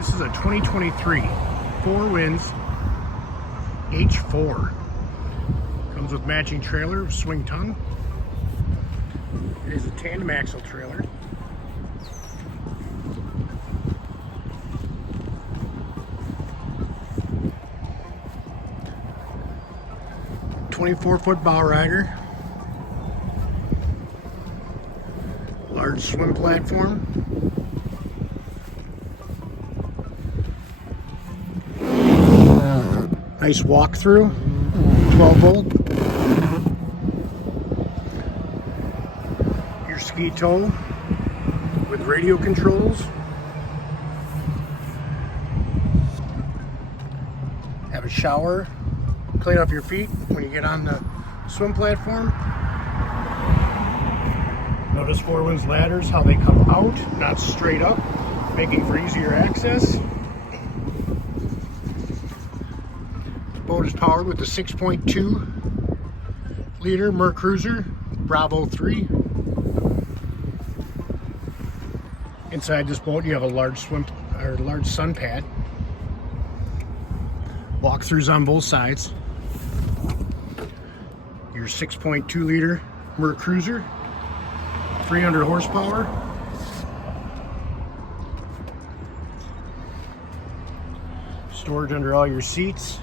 This is a 2023 Four Winds H4. Comes with matching trailer, swing tongue. It is a tandem axle trailer. "24-foot bow rider, large swim platform, nice walk-through, 12-volt, your ski tow with radio controls, have a shower, clean off your feet when you get on the swim platform. Notice Four Winds ladders, how they come out, not straight up, making for easier access. The boat is powered with the 6.2 liter Mercruiser Bravo 3. Inside this boat you have a large large sun pad. Walk-throughs on both sides. Your 6.2 liter Mercruiser, 300 horsepower. Storage under all your seats,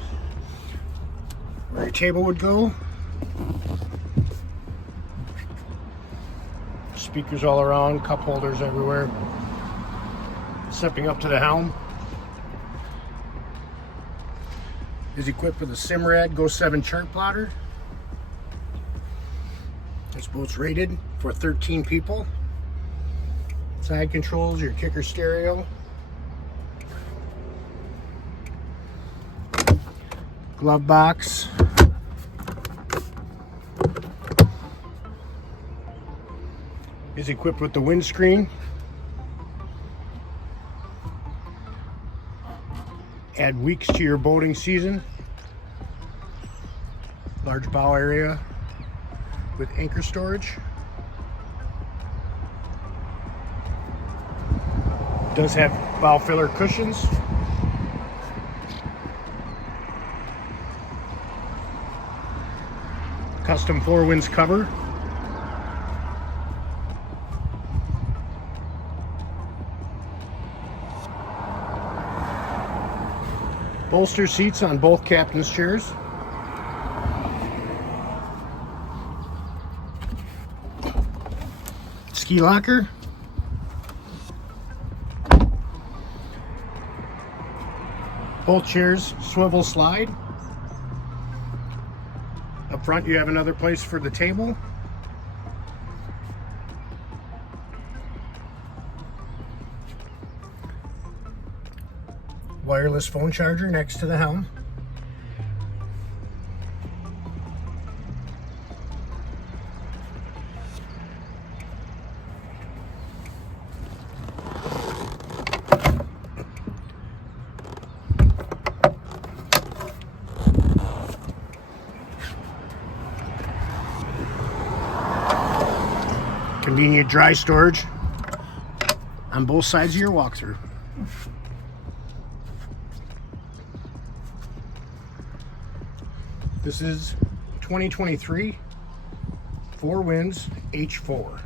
where your table would go. Speakers all around, cup holders everywhere. Stepping up to the helm, is equipped with a Simrad Go 7 chart plotter. This boat's rated for 13 people. Side controls, your kicker stereo. Glove box. Is equipped with the windscreen. Add weeks to your boating season. Large bow area with anchor storage. Does have bow filler cushions. Custom Four Winds cover. Bolster seats on both captain's chairs. Ski locker. Both chairs swivel slide. Up front you have another place for the table. Wireless phone charger next to the helm. Convenient dry storage on both sides of your walkthrough. This is 2023 Four Winds H4.